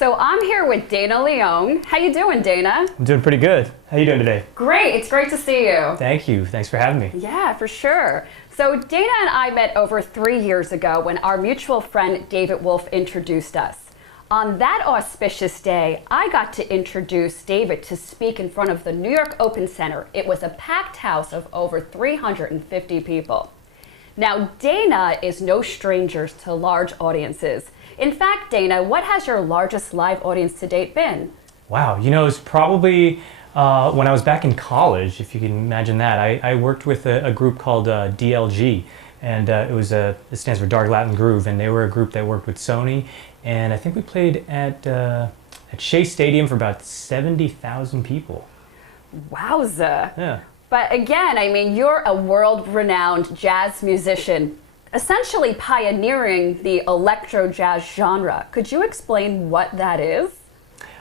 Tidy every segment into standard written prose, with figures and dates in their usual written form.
So I'm here with Dana Leong. How you doing, Dana? I'm doing pretty good. How you doing today? Great. It's great to see you. Thank you. Thanks for having me. Yeah, for sure. So Dana and I met over 3 years ago when our mutual friend David Wolf introduced us. On that auspicious day, I got to introduce David to speak in front of the New York Open Center. It was a packed house of over 350 people. Now, Dana is no stranger to large audiences. In fact, Dana, what has your largest live audience to date been? Wow, you know, it's probably when I was back in college, if you can imagine that. I worked with a group called DLG, and it stands for Dark Latin Groove, and they were a group that worked with Sony, and I think we played at Shea Stadium for about 70,000 people. Wowza. Yeah. But again, I mean, you're a world-renowned jazz musician, essentially pioneering the electro jazz genre. Could you explain what that is?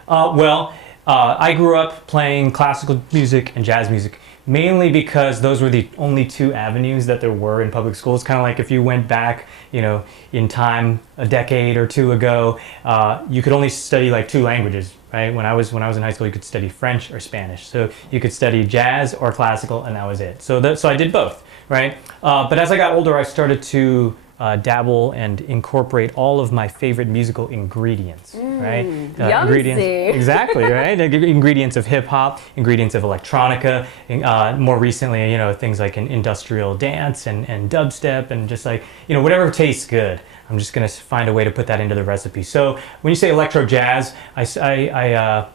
I grew up playing classical music and jazz music, mainly because those were the only two avenues that there were in public schools. Kind of like if you went back, you know, in time a decade or two ago, you could only study like two languages, right? When I was in high school, you could study French or Spanish. So you could study jazz or classical, and that was it. So I did both, right? But as I got older, I started to dabble and incorporate all of my favorite musical ingredients, right? Ingredients, exactly, right? Ingredients of hip hop, ingredients of electronica, more recently, you know, things like an industrial dance and dubstep, and just like, you know, whatever tastes good. I'm just gonna find a way to put that into the recipe. So when you say electro jazz, I'd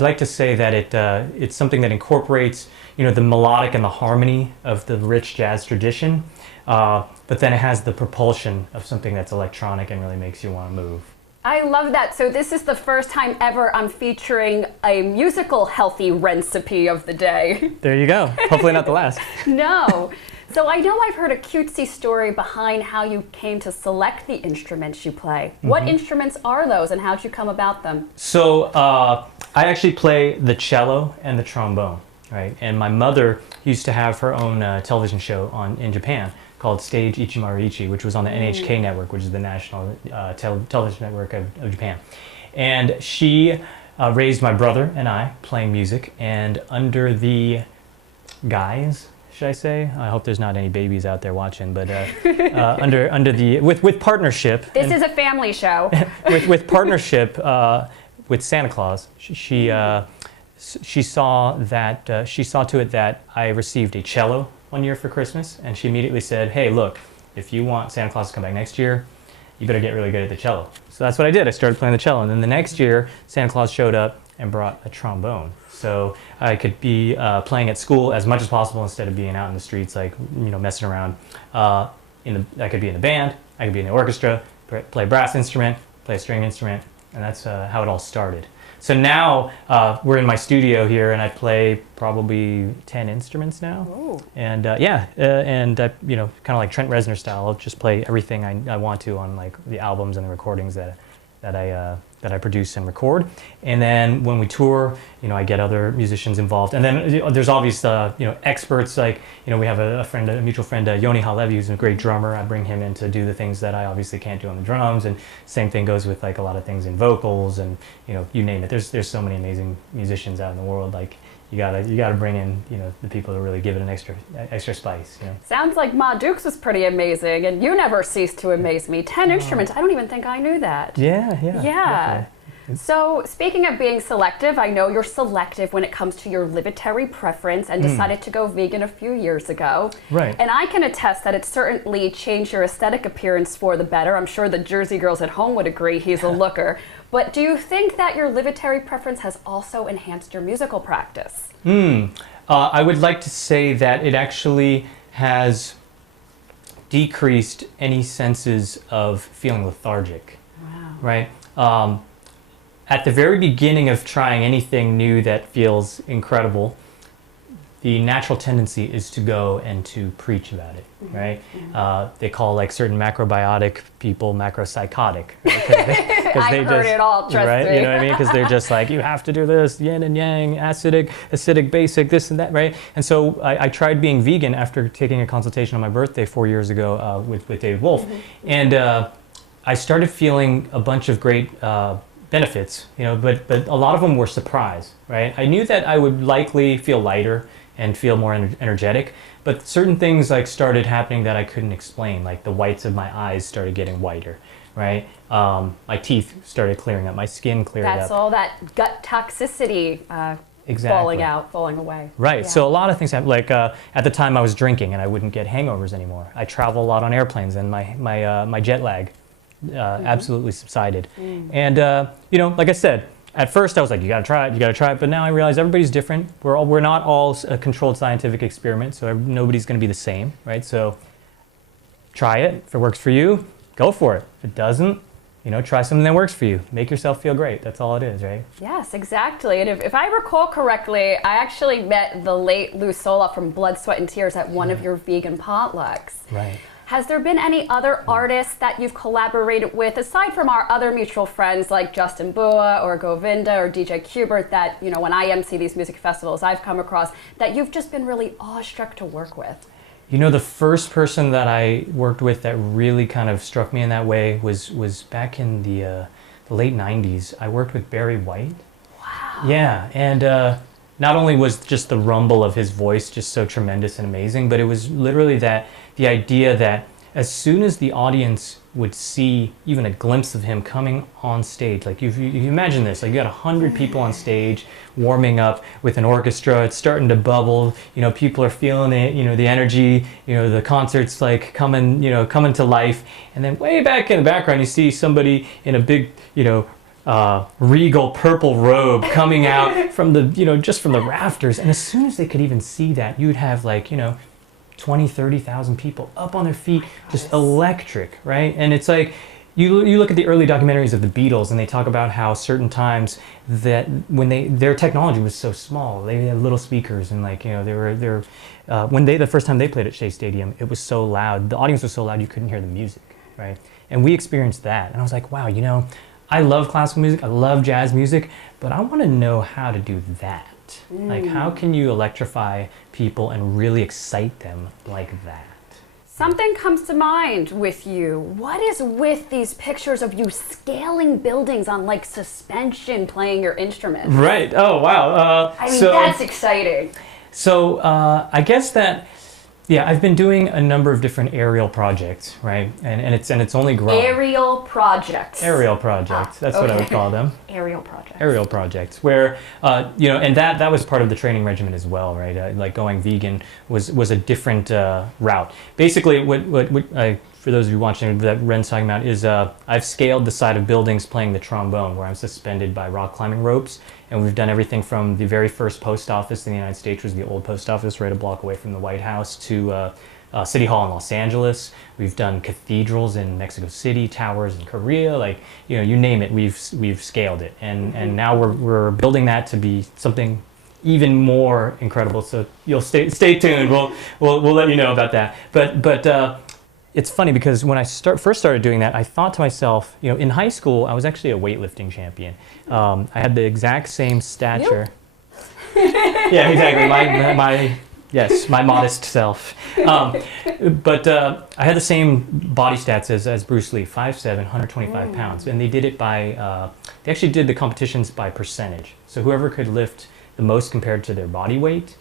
like to say that it's something that incorporates, you know, the melodic and the harmony of the rich jazz tradition, but then it has the propulsion of something that's electronic and really makes you want to move. I love that. So this is the first time ever I'm featuring a musical healthy recipe of the day. There you go. Hopefully not the last. No. So I know I've heard a cutesy story behind how you came to select the instruments you play. Mm-hmm. What instruments are those and how'd you come about them? So I actually play the cello and the trombone, right? And my mother used to have her own television show in Japan called Stage Ichimaru-ichi, which was on the NHK network, which is the national television network of Japan. And she raised my brother and I playing music, and under the guise, should I say? I hope there's not any babies out there watching, but with partnership. This is a family show. with partnership with Santa Claus, she saw to it that I received a cello one year for Christmas, and she immediately said, "Hey, look, if you want Santa Claus to come back next year, you better get really good at the cello." So that's what I did. I started playing the cello, and then the next year, Santa Claus showed up and brought a trombone. So I could be playing at school as much as possible instead of being out in the streets, like, you know, messing around. I could be in the band, I could be in the orchestra, play a brass instrument, play a string instrument, and that's how it all started. So now we're in my studio here, and I play probably 10 instruments now. Ooh. And you know, kind of like Trent Reznor style, I'll just play everything I want to on like the albums and the recordings that I produce and record. And then when we tour, you know, I get other musicians involved. And then there's obvious, you know, experts, like, you know, we have a mutual friend, Yoni Halevi, who's a great drummer. I bring him in to do the things that I obviously can't do on the drums. And same thing goes with like a lot of things in vocals and, you know, you name it. There's so many amazing musicians out in the world. Like, you gotta bring in, you know, the people to really give it an extra spice, you know. Sounds like Ma Dukes was pretty amazing, and you never cease to amaze me. 10 instruments, I don't even think I knew that. Yeah. Definitely. So speaking of being selective, I know you're selective when it comes to your libertary preference and decided to go vegan a few years ago. Right. And I can attest that it certainly changed your aesthetic appearance for the better. I'm sure the Jersey girls at home would agree he's a looker. But do you think that your libertary preference has also enhanced your musical practice? I would like to say that it actually has decreased any senses of feeling lethargic. Wow. Right? At the very beginning of trying anything new that feels incredible, the natural tendency is to go and to preach about it, right? They call like certain macrobiotic people macropsychotic. Right? I've heard it all, trust me. You know what I mean? Because they're just like, you have to do this, yin and yang, acidic, basic, this and that, right? And so I tried being vegan after taking a consultation on my birthday 4 years ago with David Wolf. And I started feeling a bunch of great benefits, you know, but a lot of them were surprise, right? I knew that I would likely feel lighter and feel more energetic, but certain things like started happening that I couldn't explain, like the whites of my eyes started getting whiter, right? My teeth started clearing up, my skin cleared up. That's all that gut toxicity Exactly. falling away. Right. Yeah. So a lot of things happened. Like at the time, I was drinking, and I wouldn't get hangovers anymore. I travel a lot on airplanes, and my jet lag absolutely subsided. And you know, like I said, at first I was like, you gotta try it, you gotta try it. But now I realize everybody's different. We're not all a controlled scientific experiment, so nobody's going to be the same, right? So try it. If it works for you, go for it. If it doesn't, you know, try something that works for you. Make yourself feel great. That's all it is, right? Yes, exactly. And if I recall correctly, I actually met the late Lou Sola from Blood, Sweat, and Tears at one of your vegan potlucks. Right. Has there been any other artists that you've collaborated with, aside from our other mutual friends like Justin Bua or Govinda or DJ Qbert, that, you know, when I MC these music festivals I've come across, that you've just been really awestruck to work with? You know, the first person that I worked with that really kind of struck me in that way was back in the late 90s. I worked with Barry White. Wow. Yeah, and not only was just the rumble of his voice just so tremendous and amazing, but it was literally that the idea that as soon as the audience would see even a glimpse of him coming on stage, like you imagine this, like you got 100 people on stage warming up with an orchestra, it's starting to bubble, you know, people are feeling it, you know, the energy, you know, the concert's like coming to life, and then way back in the background you see somebody in a big, you know, regal purple robe coming out from the, you know, just from the rafters, and as soon as they could even see that, you'd have like, you know, 20, 30,000 people up on their feet, just electric, right? And it's like, you look at the early documentaries of the Beatles, and they talk about how certain times that when their technology was so small, they had little speakers, and like, you know, the first time they played at Shea Stadium, it was so loud, the audience was so loud you couldn't hear the music, right? And we experienced that, and I was like, wow, you know, I love classical music, I love jazz music, but I want to know how to do that. Like, how can you electrify people and really excite them like that? Something comes to mind with you. What is with these pictures of you scaling buildings on like suspension playing your instrument? Right. Oh, wow. I mean, that's exciting. So I guess that, yeah, I've been doing a number of different aerial projects, right? And it's only grown. Aerial projects. Aerial projects. That's what I would call them. Aerial projects. Aerial projects, where you know, and that was part of the training regimen as well, right? Like going vegan was a different route. Basically, for those of you watching that Ren's talking about is I've scaled the side of buildings playing the trombone, where I'm suspended by rock climbing ropes, and we've done everything from the very first post office in the United States, was the old post office right a block away from the White House, to City Hall in Los Angeles. We've done cathedrals in Mexico City, towers in Korea, like, you know, you name it, we've scaled it, and now we're building that to be something even more incredible. So you'll stay tuned. We'll let you know about that. But it's funny because when I first started doing that, I thought to myself, you know, in high school I was actually a weightlifting champion. I had the exact same stature. Yeah, exactly. My modest self. But I had the same body stats as Bruce Lee, 5'7", 125 pounds. And they did it by, they actually did the competitions by percentage. So whoever could lift the most compared to their body weight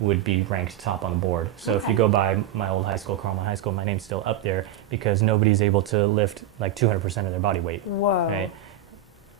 would be ranked top on the board. So if you go by my old high school, Carmel High School, my name's still up there because nobody's able to lift like 200% of their body weight. Whoa. Right?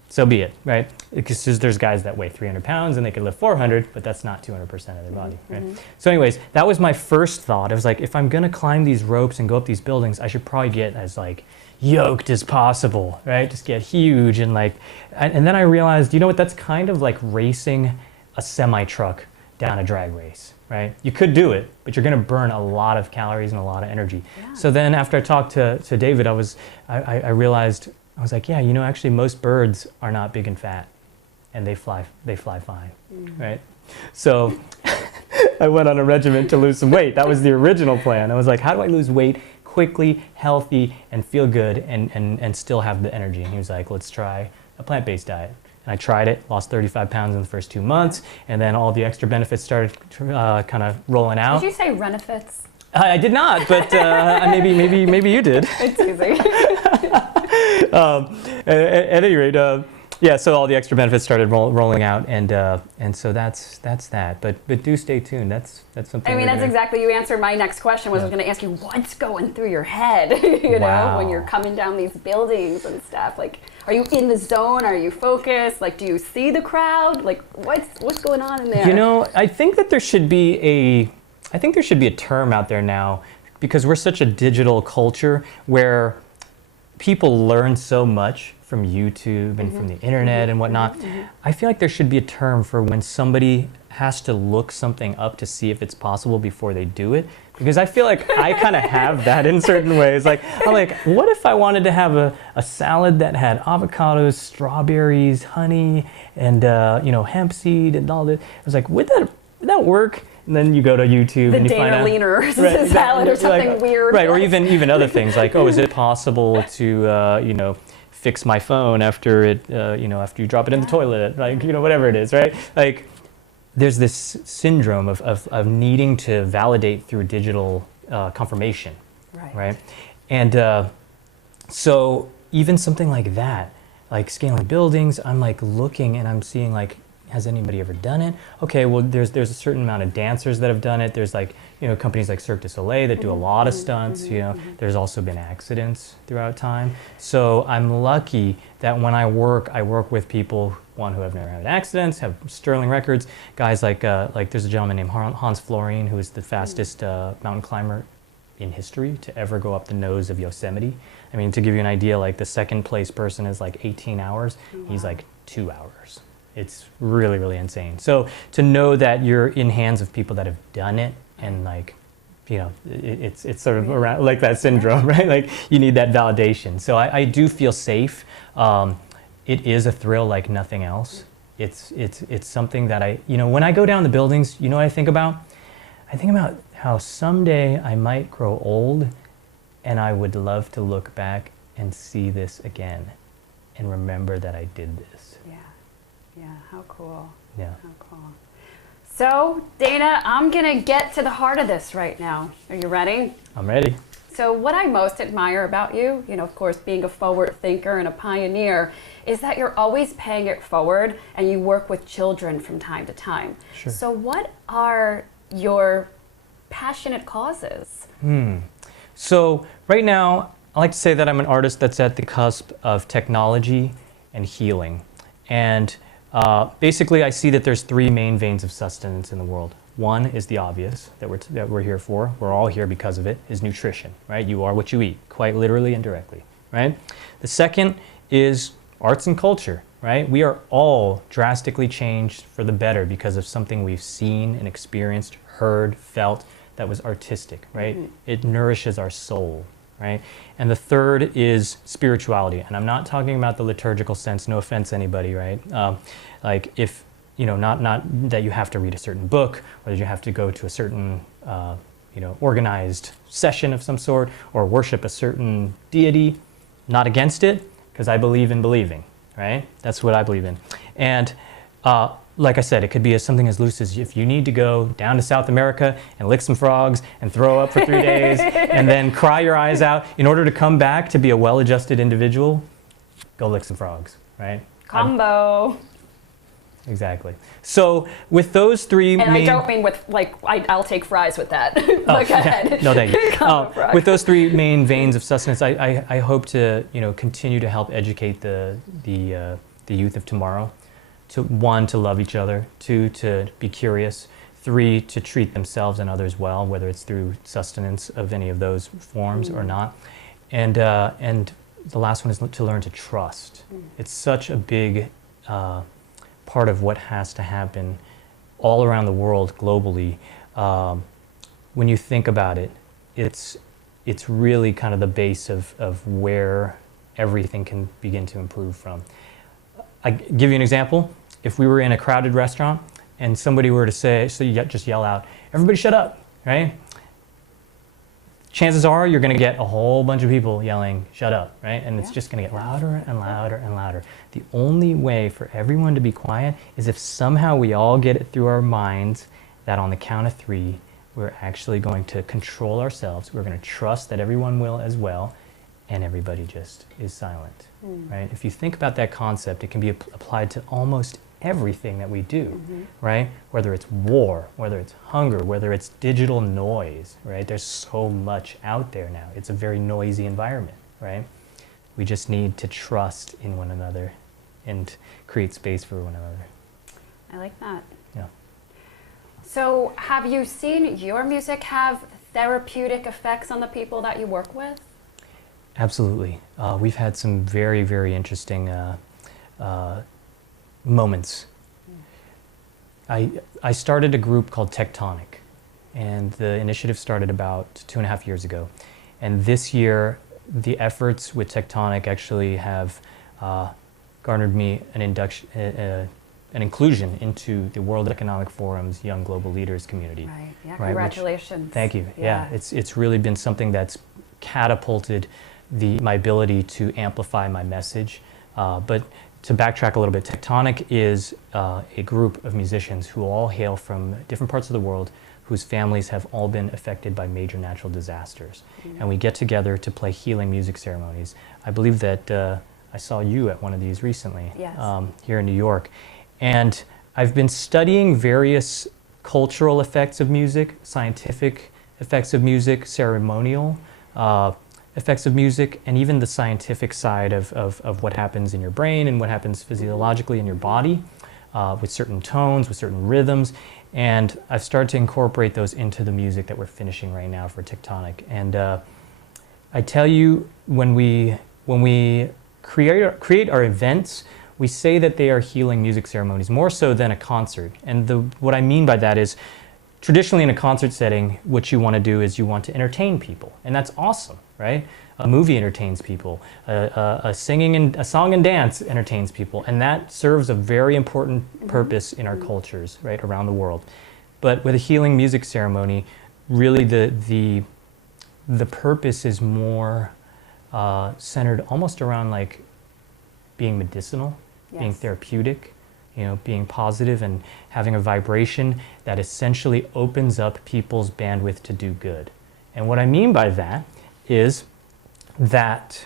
So be it, right? Because there's guys that weigh 300 pounds and they can lift 400, but that's not 200% of their body, right? So anyways, that was my first thought. I was like, if I'm gonna climb these ropes and go up these buildings, I should probably get as like yoked as possible, right? Just get huge and like, and then I realized, you know what, that's kind of like racing a semi-truck down a drag race, right? You could do it, but you're gonna burn a lot of calories and a lot of energy. Yeah. So then after I talked to David, I realized, I was like, yeah, you know, actually most birds are not big and fat, and they fly fine, right? So I went on a regimen to lose some weight. That was the original plan. I was like, how do I lose weight quickly, healthy, and feel good, and still have the energy? And he was like, let's try a plant-based diet. And I tried it, lost 35 pounds in the first 2 months, and then all the extra benefits started kind of rolling out. Did you say renefits? I did not, but maybe you did. It's easy. At any rate, yeah, so all the extra benefits started rolling out, and so that's that. But do stay tuned. That's something. I mean, that's exactly, you answered my next question. Was I was going to ask you what's going through your head, you know, when you're coming down these buildings and stuff. Like, are you in the zone? Are you focused? Like, do you see the crowd? Like, what's going on in there? You know, I think that there should be a term out there now, because we're such a digital culture where people learn so much from YouTube and from the internet and whatnot. I feel like there should be a term for when somebody has to look something up to see if it's possible before they do it. Because I feel like I kind of have that in certain ways. Like, I'm like, what if I wanted to have a salad that had avocados, strawberries, honey, and you know, hemp seed and all that? I was like, would that work? And then you go to YouTube and you find out. The salad or something like, weird. Right, or even other things like, oh, is it possible to, you know, fix my phone after it, you know, after you drop it in the toilet, like, you know, whatever it is, right? Like, there's this syndrome of needing to validate through digital confirmation, right? And so even something like that, like scaling buildings, I'm like looking and I'm seeing like, has anybody ever done it? Okay, well, there's a certain amount of dancers that have done it. There's like, you know, companies like Cirque du Soleil that do a lot of stunts, you know. There's also been accidents throughout time. So I'm lucky that when I work with people, one, who have never had accidents, have sterling records. Guys like there's a gentleman named Hans Florine, who is the fastest mountain climber in history to ever go up the nose of Yosemite. I mean, to give you an idea, like the second place person is like 18 hours. He's like 2 hours. It's really, really insane. So to know that you're in hands of people that have done it, and like, you know, it's sort of around like that syndrome, right? Like you need that validation. So I do feel safe. It is a thrill like nothing else. It's something that you know, when I go down the buildings, you know what I think about? I think about how someday I might grow old and I would love to look back and see this again and remember that I did this. Yeah, how cool. Yeah. How cool. So, Dana, I'm going to get to the heart of this right now. Are you ready? I'm ready. So what I most admire about you, you know, of course, being a forward thinker and a pioneer, is that you're always paying it forward and you work with children from time to time. Sure. So what are your passionate causes? So right now, I like to say that I'm an artist that's at the cusp of technology and healing. And basically, I see that there's three main veins of sustenance in the world. One is the obvious that we're here for. We're all here because of it, is nutrition, right? You are what you eat, quite literally and directly, right? The second is arts and culture, right? We are all drastically changed for the better because of something we've seen and experienced, heard, felt that was artistic, right? It nourishes our soul, right? And the third is spirituality. And I'm not talking about the liturgical sense, no offense anybody, right? Like if, you know, not that you have to read a certain book or that you have to go to a certain, you know, organized session of some sort or worship a certain deity, not against it, because I believe in believing, right? That's what I believe in. And like I said, it could be something as loose as if you need to go down to South America and lick some frogs and throw up for 3 days and then cry your eyes out in order to come back to be a well-adjusted individual, go lick some frogs, right? Combo. Exactly. So with those three and main... I don't mean with, like, I'll take fries with that. Go ahead. No, thank you. With those three main veins of sustenance, I hope to, you know, continue to help educate the youth of tomorrow. To one, to love each other. Two, to be curious. Three, to treat themselves and others well, whether it's through sustenance of any of those forms or not. And the last one is to learn to trust. It's such a big part of what has to happen all around the world globally. When you think about it, it's really kind of the base of where everything can begin to improve from. I give you an example. If we were in a crowded restaurant and somebody were to say, so you just yell out, "Everybody shut up," right? Chances are you're going to get a whole bunch of people yelling, "Shut up," right? And it's just going to get louder and louder and louder. The only way for everyone to be quiet is if somehow we all get it through our minds that on the count of 3, we're actually going to control ourselves. We're going to trust that everyone will as well. and everybody just is silent, right? If you think about that concept, it can be applied to almost everything that we do, right? Whether it's war, whether it's hunger, whether it's digital noise, right? There's so much out there now. It's a very noisy environment, right? We just need to trust in one another and create space for one another. I like that. Yeah. So have you seen your music have therapeutic effects on the people that you work with? Absolutely. We've had some very, very interesting moments. I started a group called Tectonic, and the initiative started about 2.5 years ago. And this year, the efforts with Tectonic actually have garnered me an inclusion into the World Economic Forum's Young Global Leaders community. Right. Yeah. Right, Congratulations. thank you. Yeah. It's really been something that's catapulted my ability to amplify my message. But to backtrack a little bit, Tectonic is a group of musicians who all hail from different parts of the world, whose families have all been affected by major natural disasters. And we get together to play healing music ceremonies. I believe that I saw you at one of these recently, yes. Here in New York. And I've been studying various cultural effects of music, scientific effects of music, ceremonial effects of music, and even the scientific side of what happens in your brain and what happens physiologically in your body with certain tones, with certain rhythms. And I've started to incorporate those into the music that we're finishing right now for Tectonic. And I tell you, when we create our events, we say that they are healing music ceremonies, more so than a concert. And what I mean by that is, traditionally in a concert setting, what you want to do is you want to entertain people. And that's awesome, right? A movie entertains people. A song and dance entertains people. And that serves a very important purpose in our cultures, right, around the world. But with a healing music ceremony, really the purpose is more centered almost around like being medicinal, Yes. being therapeutic, being positive and having a vibration that essentially opens up people's bandwidth to do good. And what I mean by that is that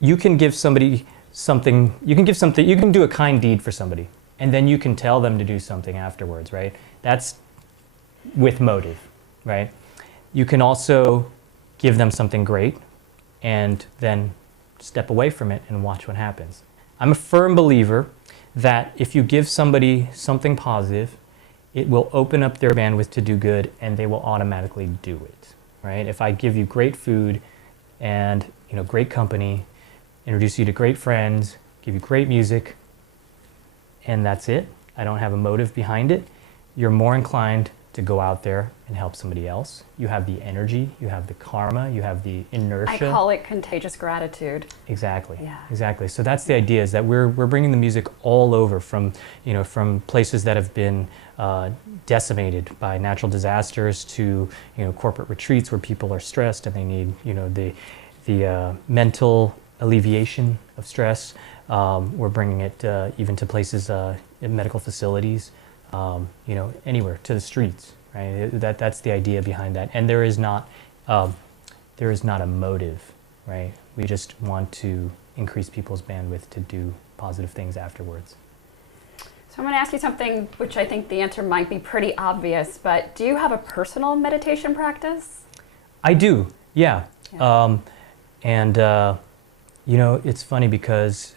you can give somebody something, you can do a kind deed for somebody, and then you can tell them to do something afterwards, right? That's with motive, right? You can also give them something great and then step away from it and watch what happens. I'm a firm believer that if you give somebody something positive, it will open up their bandwidth to do good, and they will automatically do it, right? If I give you great food and great company, introduce you to great friends, give you great music, and that's it, I don't have a motive behind it, you're more inclined to go out there and help somebody else. You have the energy, you have the karma, you have the inertia. I call it contagious gratitude. Exactly. Yeah. Exactly. So that's the idea, is that we're bringing the music all over from places that have been decimated by natural disasters to corporate retreats where people are stressed and they need the mental alleviation of stress. We're bringing it even to places in medical facilities. Anywhere, to the streets, right? That's the idea behind that. And there is not a motive, right? We just want to increase people's bandwidth to do positive things afterwards. So I'm going to ask you something which I think the answer might be pretty obvious, but do you have a personal meditation practice? I do, yeah. It's funny because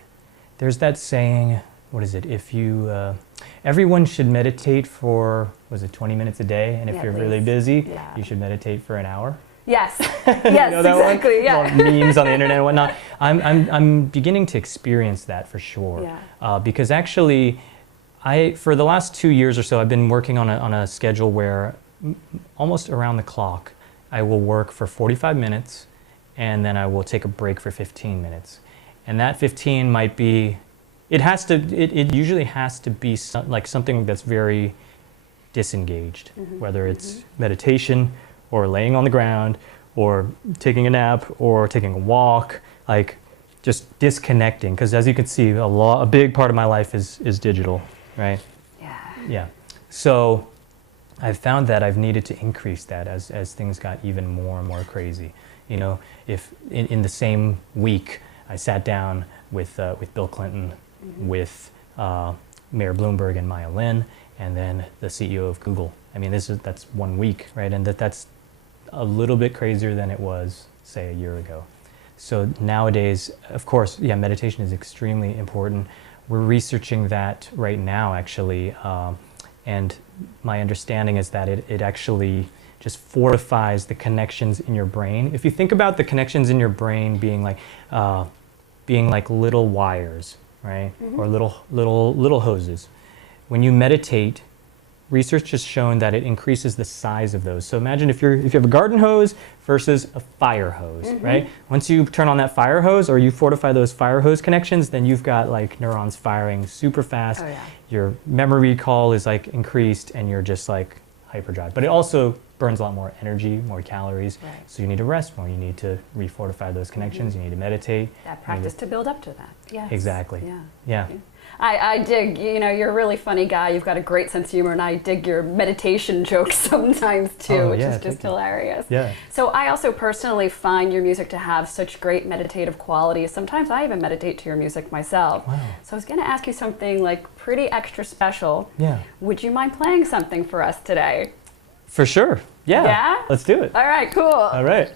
there's that saying, what is it? If you, everyone should meditate for, 20 minutes a day? And if you're really busy, you should meditate for an hour. Yes, yes, exactly, one? yeah. Memes on the internet and whatnot. I'm beginning to experience that for sure. Yeah. Because actually, for the last 2 years or so, I've been working on a schedule where almost around the clock, I will work for 45 minutes, and then I will take a break for 15 minutes. And that 15 might be, it usually has to be something that's very disengaged, whether it's meditation or laying on the ground or taking a nap or taking a walk, like just disconnecting. Because as you can see, a big part of my life is digital, right? Yeah. So I've found that I've needed to increase that as things got even more and more crazy. You know, if in the same week I sat down with Bill Clinton, with Mayor Bloomberg and Maya Lin, and then the CEO of Google. I mean, that's 1 week, right? And that's a little bit crazier than it was, say, a year ago. So nowadays, of course, yeah, meditation is extremely important. We're researching that right now, actually, and my understanding is that it actually just fortifies the connections in your brain. If you think about the connections in your brain being like little wires, right, or little hoses, when you meditate, research has shown that it increases the size of those. So imagine if you have a garden hose versus a fire hose, right? Once you turn on that fire hose or you fortify those fire hose connections, then you've got like neurons firing super fast. Oh, yeah. Your memory recall is like increased and you're just like hyperdrive. But it also burns a lot more energy, more calories. Right. So you need to rest more. You need to refortify those connections. You need to meditate. That practice to build up to that. Yes. Exactly. Yeah. Yeah. I dig, you know, you're a really funny guy. You've got a great sense of humor, and I dig your meditation jokes sometimes too, which is just hilarious. Yeah. So I also personally find your music to have such great meditative qualities. Sometimes I even meditate to your music myself. Wow. So I was going to ask you something like pretty extra special. Yeah. Would you mind playing something for us today? For sure. Yeah. Yeah? Let's do it. All right, cool. All right.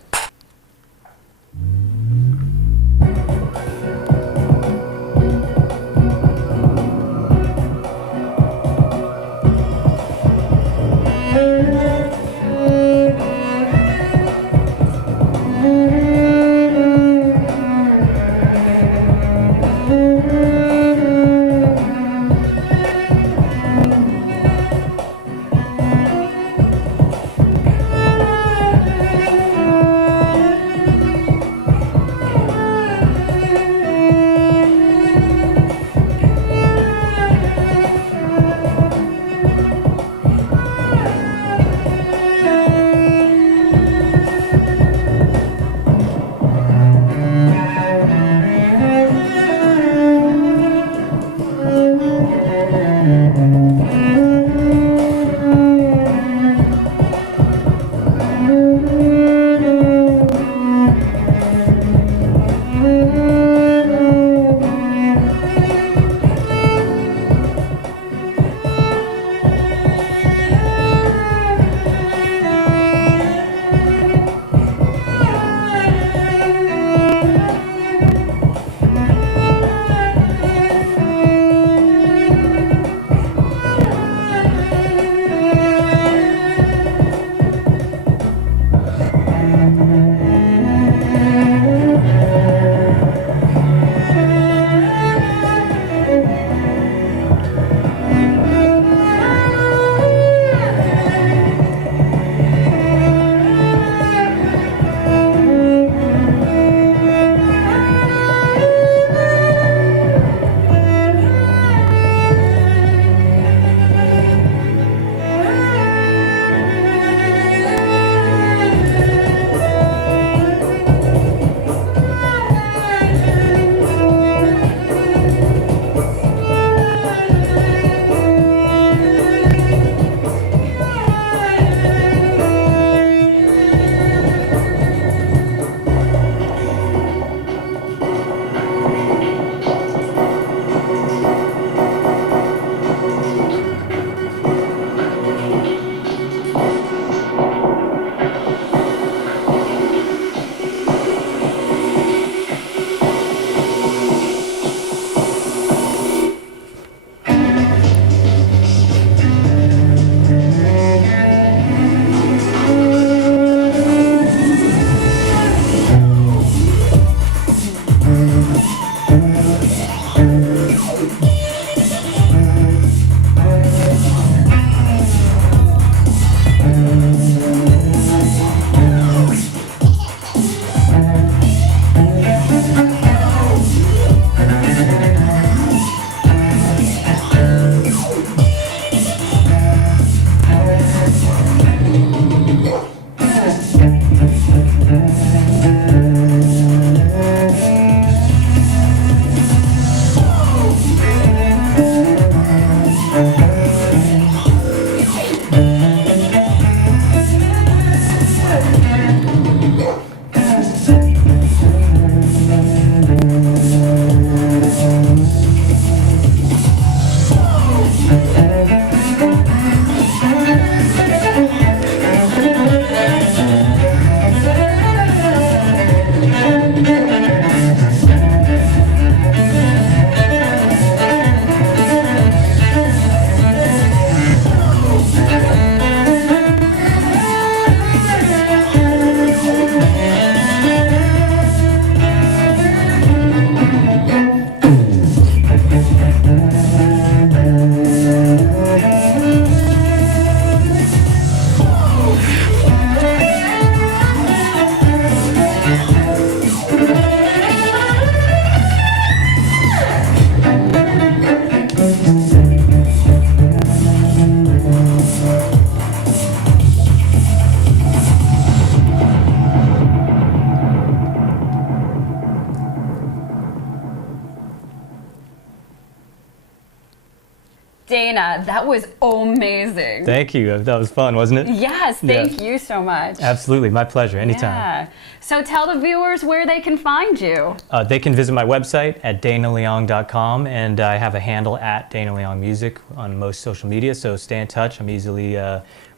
Dana, that was amazing. Thank you. That was fun, wasn't it? Yes, thank you so much. Absolutely. My pleasure. Anytime. Yeah. So tell the viewers where they can find you. They can visit my website at danaleong.com, and I have a handle at Dana Leong Music on most social media, so stay in touch. I'm easily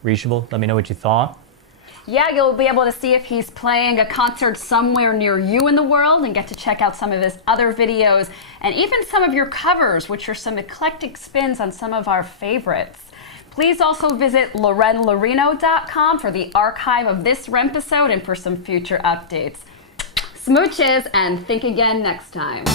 reachable. Let me know what you thought. Yeah, you'll be able to see if he's playing a concert somewhere near you in the world and get to check out some of his other videos and even some of your covers, which are some eclectic spins on some of our favorites. Please also visit lorenlarino.com for the archive of this RENepisode and for some future updates. Smooches, and think again next time.